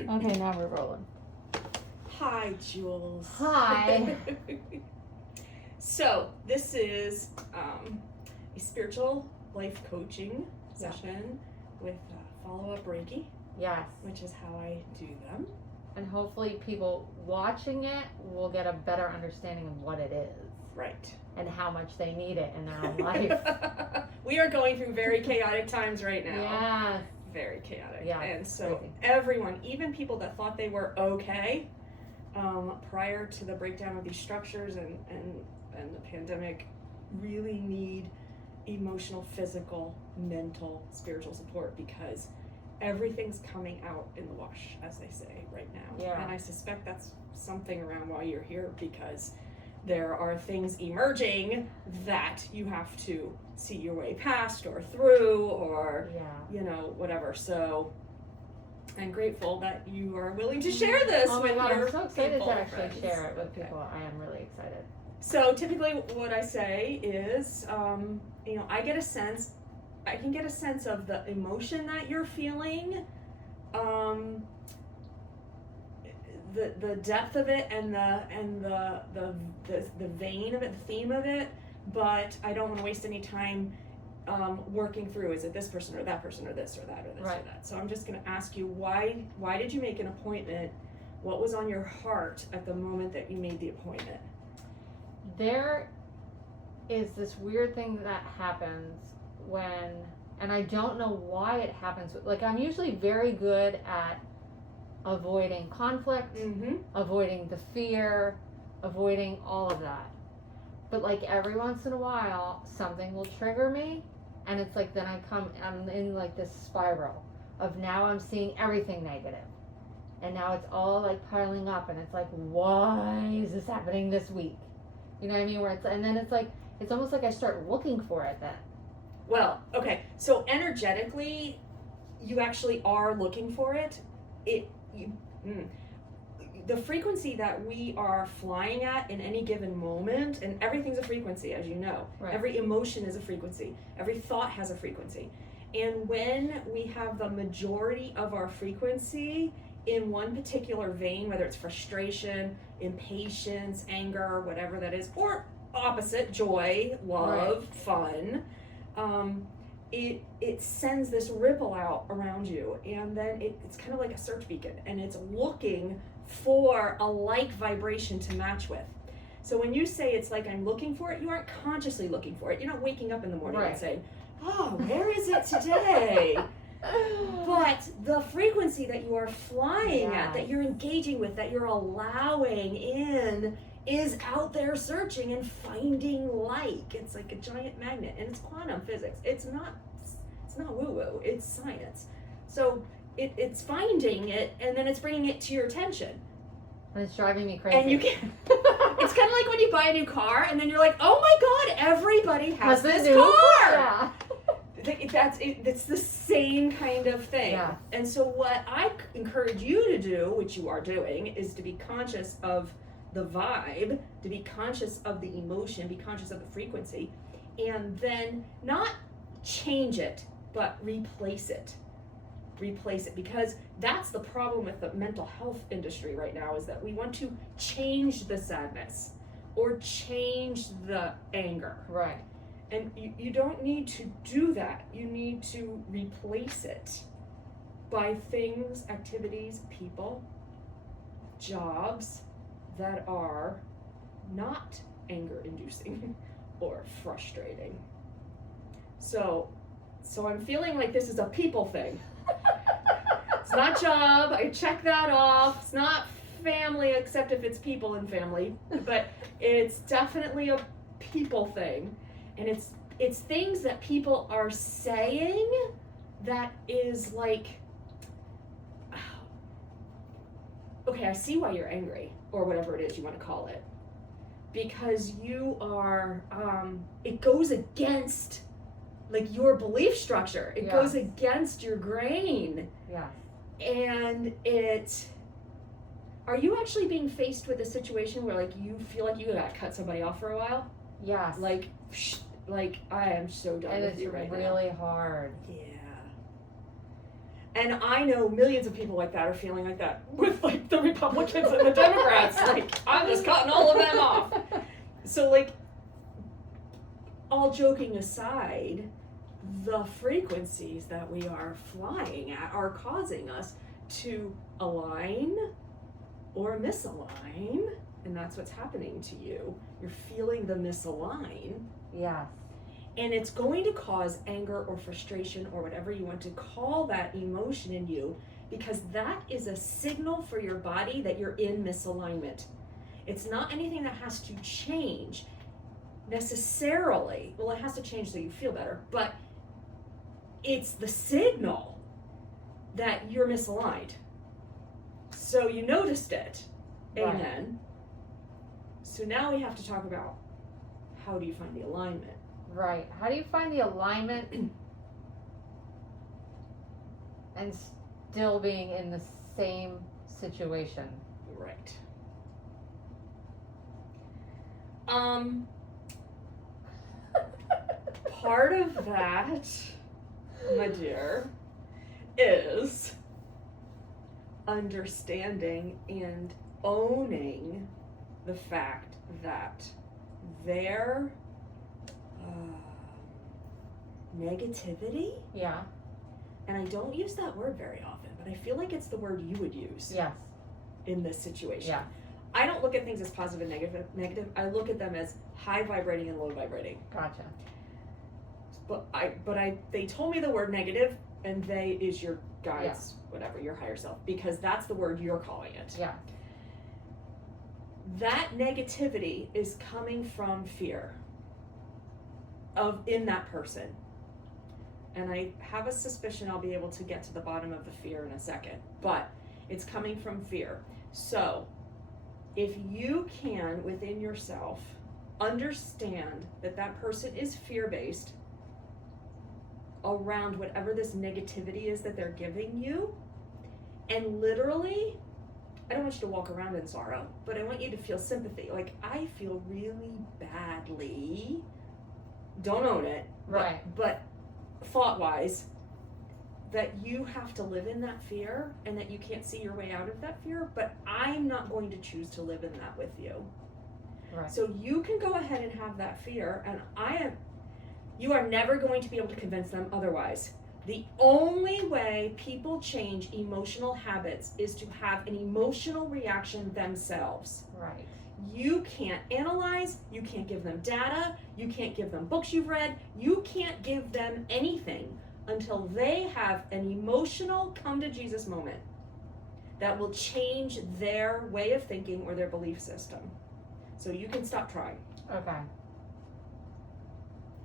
Okay, now we're rolling. Hi, Jules. Hi. So, this is a spiritual life coaching session with follow-up reiki. Yes. Which is how I do them. And hopefully people watching it will get a better understanding of what it is. Right. And how much they need it in their own life. We are going through very chaotic times right now. Yeah. Very chaotic. Yeah. And so crazy. everyone, even people that thought they were okay prior to the breakdown of these structures and the pandemic, really need emotional, physical, mental, spiritual support because everything's coming out in the wash, as they say right now. Yeah. And I suspect that's something around why you're here, because there are things emerging that you have to see your way past or through or, whatever. So I'm grateful that you are willing to share this Oh with my God, your I'm so excited people, to actually friends. share it with Okay. people. I am really excited. So typically what I say is, I can get a sense of the emotion that you're feeling, the depth of it and the vein of it, the theme of it, but I don't want to waste any time working through, is it this person or that person or this or that or this Right. or that. So I'm just going to ask you, why did you make an appointment? What was on your heart at the moment that you made the appointment? There is this weird thing that happens and I don't know why it happens. Like, I'm usually very good at avoiding conflict, avoiding the fear, avoiding all of that. But like every once in a while, something will trigger me, and it's like then I'm in like this spiral of now I'm seeing everything negative. And now it's all like piling up, and it's like, why is this happening this week? You know what I mean? And then it's like, it's almost like I start looking for it then. Well, okay, so energetically, you actually are looking for it. The frequency that we are flying at in any given moment, and everything's a frequency, as you know. Right. Every emotion is a frequency. Every thought has a frequency. And when we have the majority of our frequency in one particular vein, whether it's frustration, impatience, anger, whatever that is, or opposite, joy, love, fun, it sends this ripple out around you, and then it's kind of like a search beacon, and it's looking for a like vibration to match with. So when you say it's like I'm looking for it, you aren't consciously looking for it. You're not waking up in the morning and saying, oh, where is it today? But the frequency that you are flying at, that you're engaging with, that you're allowing in, is out there searching and finding like. It's like a giant magnet, and it's quantum physics. It's not woo-woo, it's science. So it's finding it, and then it's bringing it to your attention. And it's driving me crazy. And you can it's kind of like when you buy a new car, and then you're like, oh my God, everybody has this car! Yeah. It's the same kind of thing. Yeah. And so what I encourage you to do, which you are doing, is to be conscious of the vibe, to be conscious of the emotion, be conscious of the frequency, and then not change it, but replace it, because that's the problem with the mental health industry right now, is that we want to change the sadness or change the anger. Right. And you don't need to do that. You need to replace it by things, activities, people, jobs that are not anger inducing or frustrating. So I'm feeling like this is a people thing. It's not job, I check that off. It's not family, except if it's people in family, but it's definitely a people thing. And it's things that people are saying that is like, okay, I see why you're angry, or whatever it is you want to call it, because you are, it goes against like your belief structure. It goes against your grain. Yeah. And are you actually being faced with a situation where like you feel like you gotta cut somebody off for a while? Yes. Like I am so done with you right now. And it's really hard. Yeah. And I know millions of people like that are feeling like that with like the Republicans and the Democrats. Like, I'm just cutting all of them off. So like, all joking aside, the frequencies that we are flying at are causing us to align or misalign, and that's what's happening to you. You're feeling the misalign. Yes. And it's going to cause anger or frustration or whatever you want to call that emotion in you, because that is a signal for your body that you're in misalignment. It's not anything that has to change necessarily. Well, it has to change so you feel better, but it's the signal that you're misaligned. So you noticed it. Right. Amen. So now we have to talk about, how do you find the alignment? Right. How do you find the alignment and still being in the same situation? Right. Part of that, my dear, is understanding and owning the fact that their negativity, Yeah. and I don't use that word very often, but I feel like it's the word you would use Yes. in this situation. Yeah. I don't look at things as positive and negative. I look at them as high vibrating and low vibrating. Gotcha. They told me the word negative, and they is your guides, whatever, your higher self, because that's the word you're calling it. Yeah. That negativity is coming from fear in that person. And I have a suspicion I'll be able to get to the bottom of the fear in a second, but it's coming from fear. So if you can, within yourself, understand that that person is fear-based around whatever this negativity is that they're giving you, and literally, I don't want you to walk around in sorrow, but I want you to feel sympathy. Like, I feel really badly. Don't own it. Right. But thought-wise, that you have to live in that fear and that you can't see your way out of that fear, but I'm not going to choose to live in that with you. Right. So you can go ahead and have that fear, and you are never going to be able to convince them otherwise. The only way people change emotional habits is to have an emotional reaction themselves. Right. You can't analyze, you can't give them data, you can't give them books you've read, you can't give them anything until they have an emotional come to Jesus moment that will change their way of thinking or their belief system. So you can stop trying. Okay.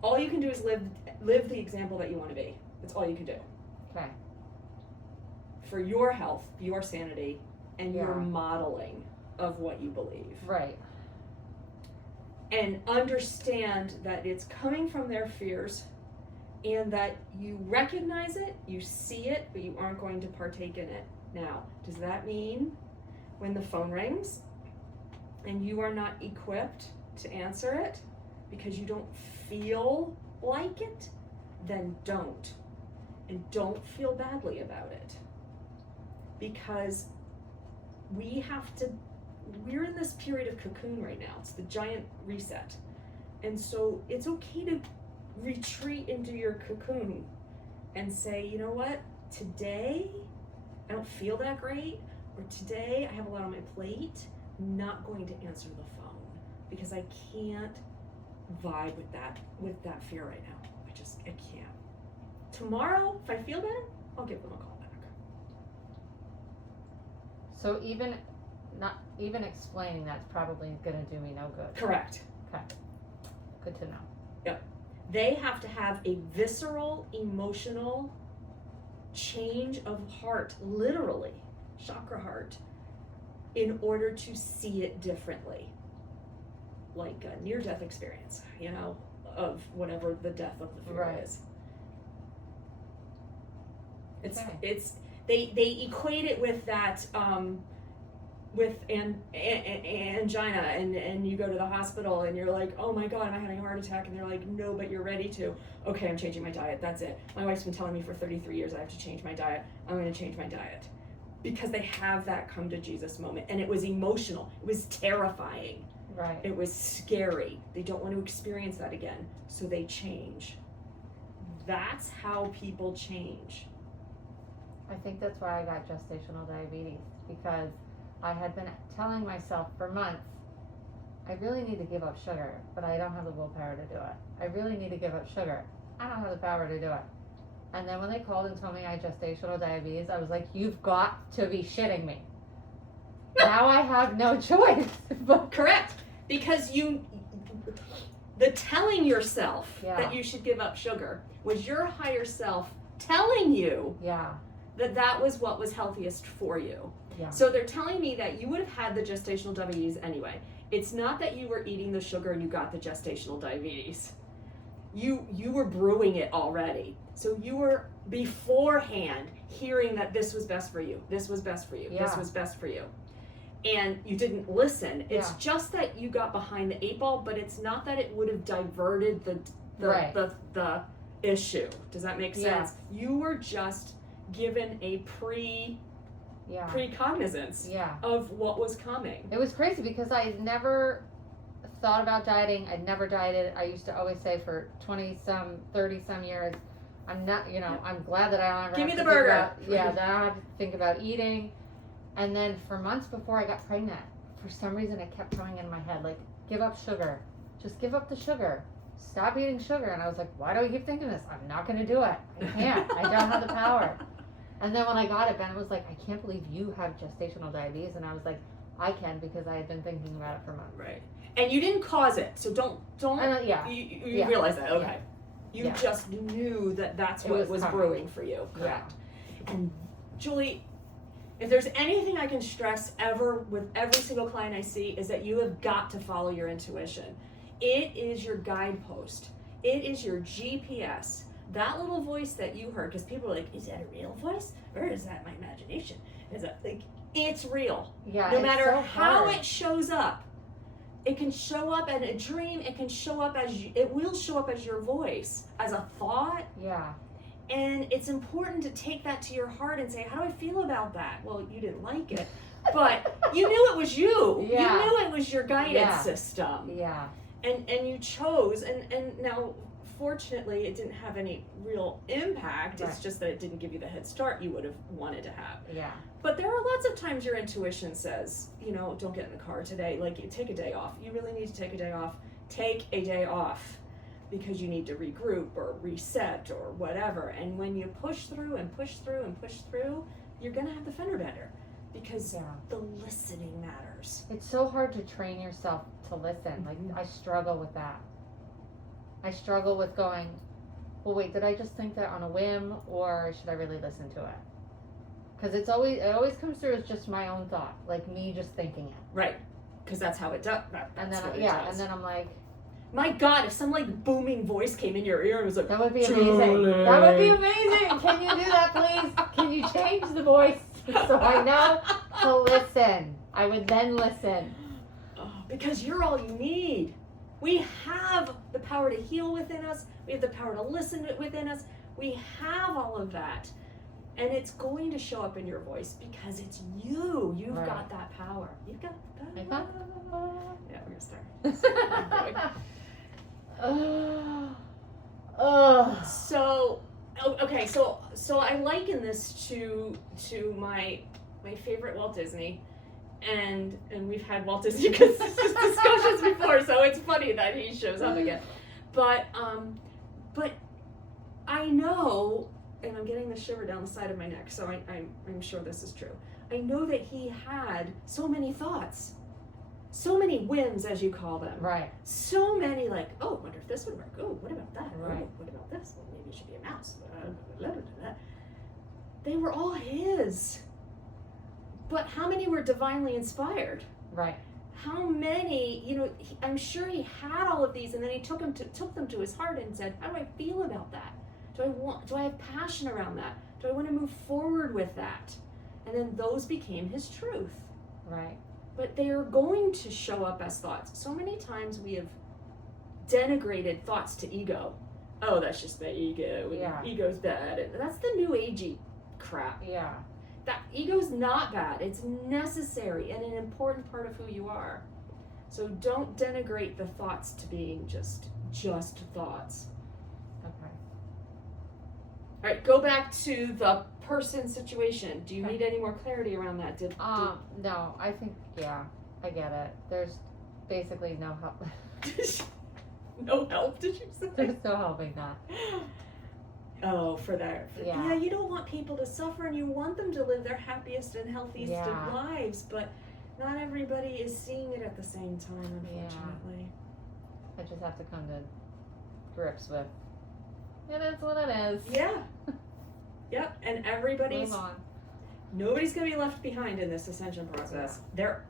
All you can do is live the example that you want to be. That's all you can do. Okay. For your health, your sanity, and your Yeah. modeling of what you believe. Right. And understand that it's coming from their fears, and that you recognize it, you see it, but you aren't going to partake in it. Now, does that mean when the phone rings and you are not equipped to answer it because you don't feel like it? Then don't. And don't feel badly about it. Because we're in this period of cocoon right now. It's the giant reset. And so it's okay to retreat into your cocoon and say, you know what, today I don't feel that great, or today I have a lot on my plate, I'm not going to answer the phone because I can't vibe with that fear right now. I can't. Tomorrow, if I feel better, I'll give them a call back. So even explaining that's probably going to do me no good. Correct. Okay. Good to know. Yep. They have to have a visceral, emotional change of heart, literally, chakra heart, in order to see it differently. Like a near-death experience, of whatever the death of the fear is. They equate it with that with angina and you go to the hospital and you're like, oh my God, am I having a heart attack? And they're like, no, but you're ready to. Okay, I'm changing my diet. That's it. My wife's been telling me for 33 years I have to change my diet. I'm going to change my diet. Because they have that come to Jesus moment. And it was emotional. It was terrifying. Right. It was scary. They don't want to experience that again. So they change. That's how people change. I think that's why I got gestational diabetes, because I had been telling myself for months, I really need to give up sugar, but I don't have the willpower to do it. I really need to give up sugar. I don't have the power to do it. And then when they called and told me I had gestational diabetes, I was like, you've got to be shitting me. Now I have no choice. But correct. Because the telling yourself that you should give up sugar was your higher self telling you that was what was healthiest for you. Yeah. So they're telling me that you would have had the gestational diabetes anyway. It's not that you were eating the sugar and you got the gestational diabetes. You were brewing it already. So you were beforehand hearing that this was best for you. This was best for you. This was best for you. And you didn't listen. It's just that you got behind the 8 ball, but it's not that it would have diverted the issue. Does that make sense? You were just given a precognizance of what was coming. It was crazy because I had never thought about dieting. I'd never dieted. I used to always say for 30-some years, I'm not, I'm glad that I don't ever give have me the to burger. That I don't have to think about eating. And then for months before I got pregnant, for some reason it kept coming in my head, like, give up sugar. Just give up the sugar. Stop eating sugar. And I was like, why do I keep thinking this? I'm not going to do it. I can't. I don't have the power. And then when I got it, Ben was like, I can't believe you have gestational diabetes. And I was like, I can, because I had been thinking about it for months. Right. And you didn't cause it. So don't you realize that. Okay. You just knew that's what was brewing for you. Correct. And Julie, if there's anything I can stress ever with every single client I see, is that you have got to follow your intuition. It is your guidepost. It is your GPS. That little voice that you heard, because people are like, is that a real voice? Or is that my imagination? Is that like, it's real. Yeah. No matter how it shows up. It can show up in a dream. It can show up it will show up as your voice, as a thought. Yeah. And it's important to take that to your heart and say, how do I feel about that? Well, you didn't like it, but you knew it was you. Yeah. You knew it was your guidance system. Yeah. And you chose, and now, fortunately, it didn't have any real impact. It's just that it didn't give you the head start you would have wanted to have. Yeah. But there are lots of times your intuition says, don't get in the car today. Like, you take a day off. You really need to take a day off. Take a day off, because you need to regroup or reset or whatever. And when you push through and push through and push through, you're going to have the fender bender, because the listening matters. It's so hard to train yourself to listen. Like, I struggle with that. I struggle with going, well, wait, did I just think that on a whim, or should I really listen to it? Because it always comes through as just my own thought, like me just thinking it. Right, because that's how it does. And then and then I'm like, my God, if some like booming voice came in your ear and was like, that would be amazing. That would be amazing. Can you do that, please? Can you change the voice so I know to listen? I would then listen. Oh, because you're all you need. We have the power to heal within us. We have the power to listen within us. We have all of that. And it's going to show up in your voice because it's you. You've got that power. You've got that power. Yeah, we're going to start. So I liken this to my favorite Walt Disney, and we've had Walt Disney discussions before, so it's funny that he shows up again. But I know, and I'm getting the shiver down the side of my neck, so I'm sure this is true. I know that he had so many thoughts. So many whims, as you call them. Right. So many, like, oh, wonder if this would work. Oh, what about that? Right. Oh, what about this? Well, maybe it should be a mouse. They were all his. But how many were divinely inspired? Right. How many, I'm sure he had all of these, and then he took them to his heart and said, how do I feel about that? Do I have passion around that? Do I want to move forward with that? And then those became his truth. Right. But they are going to show up as thoughts. So many times we have denigrated thoughts to ego. Oh, that's just my ego. Yeah. Ego's bad. And that's the new agey crap. Yeah. That ego's not bad. It's necessary and an important part of who you are. So don't denigrate the thoughts to being just thoughts. Okay. All right, go back to the person situation. Do you Okay. need any more clarity around that? No, I think, yeah, I get it. There's basically no help. No help, did you say? There's no helping that. Oh, for that. Yeah. Yeah, you don't want people to suffer and you want them to live their happiest and healthiest Yeah. of lives, but not everybody is seeing it at the same time, unfortunately. I just have to come to grips with it is what it is. Yeah. Yep, and Move on. nobody's going to be left behind in this ascension process.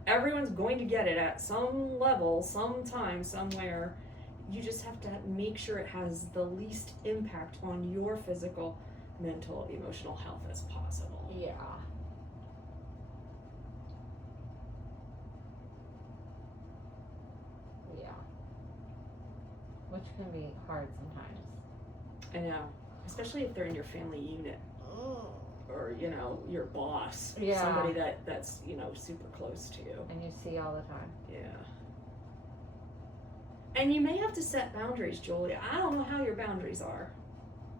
Everyone's going to get it at some level, sometime, somewhere. You just have to make sure it has the least impact on your physical, mental, emotional health as possible. Yeah. Yeah. Which can be hard sometimes. I know, especially if they're in your family unit or, your boss. Yeah. Somebody that's, super close to you. And you see all the time. Yeah. And you may have to set boundaries, Julia. I don't know how your boundaries are.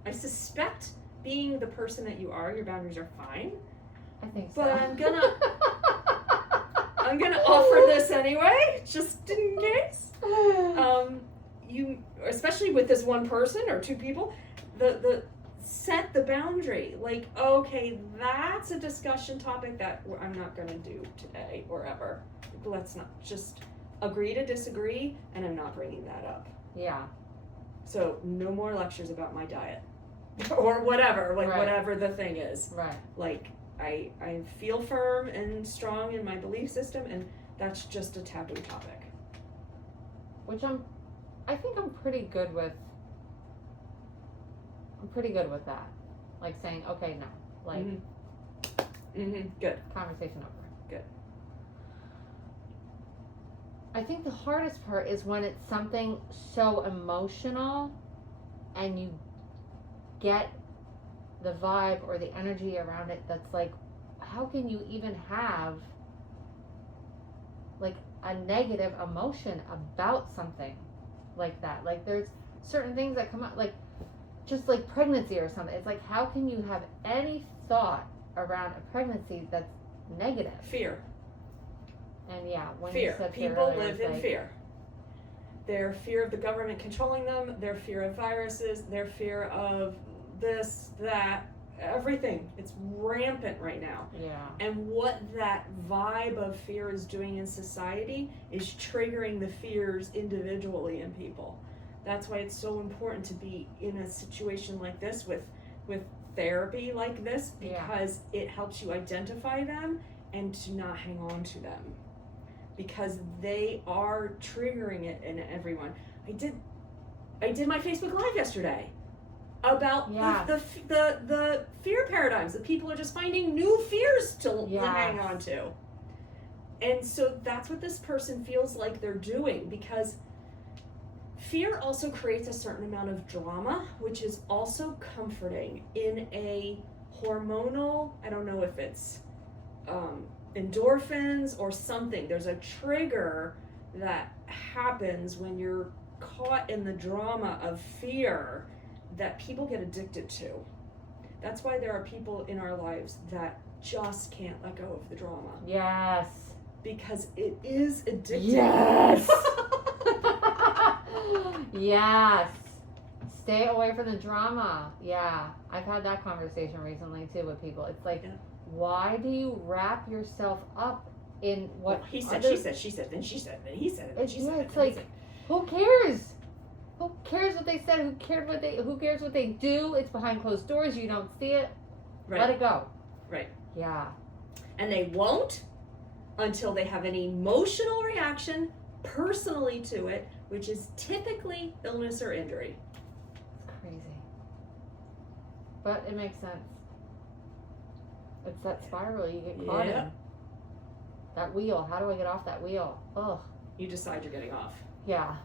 I suspect being the person that you are, your boundaries are fine. I think so. But I'm gonna offer this anyway, just in case. You, especially with this one person or two people, the set the boundary. Like, okay, that's a discussion topic that I'm not gonna do today or ever. Let's not just agree to disagree, and I'm not bringing that up. Yeah. So no more lectures about my diet or whatever, Right. whatever the thing is. Right. Like, I feel firm and strong in my belief system, and that's just a taboo topic. Which I think I'm pretty good with. I'm pretty good with that. Like saying, okay, no. Like, Good. conversation over. Good. I think the hardest part is when it's something so emotional and you get the vibe or the energy around it that's like, how can you even have like a negative emotion about something like that? Like there's certain things that come out, like just like pregnancy or something. It's like, how can you have any thought around a pregnancy that's negative? Fear. And yeah, when Fear. you said People earlier, live it's in like, fear. Their fear of the government controlling them, their fear of viruses, their fear of this, that, everything. It's rampant right now. Yeah. And what that vibe of fear is doing in society is triggering the fears individually in people. That's why it's so important to be in a situation like this with therapy like this, because it helps you identify them and to not hang on to them, because they are triggering it in everyone. I did my Facebook Live yesterday about the fear paradigms that people are just finding new fears to hang on to. And so that's what this person feels like they're doing, because fear also creates a certain amount of drama, which is also comforting in a hormonal, I don't know if it's endorphins or something. There's a trigger that happens when you're caught in the drama of fear that people get addicted to. That's why there are people in our lives that just can't let go of the drama. Yes. Because it is addictive. Yes. Yes. Stay away from the drama. Yeah. I've had that conversation recently too with people. It's like, why do you wrap yourself up in what he said, she said, she said, then she said, then he said it, then she said it. It's like, who cares? Who cares what they said? Who cares what they do? It's behind closed doors. You don't see it. Right. Let it go. Right. Yeah. And they won't until they have an emotional reaction personally to it, which is typically illness or injury. It's crazy. But it makes sense. It's that spiral you get caught in. That wheel. How do I get off that wheel? Oh, You decide you're getting off. yeah.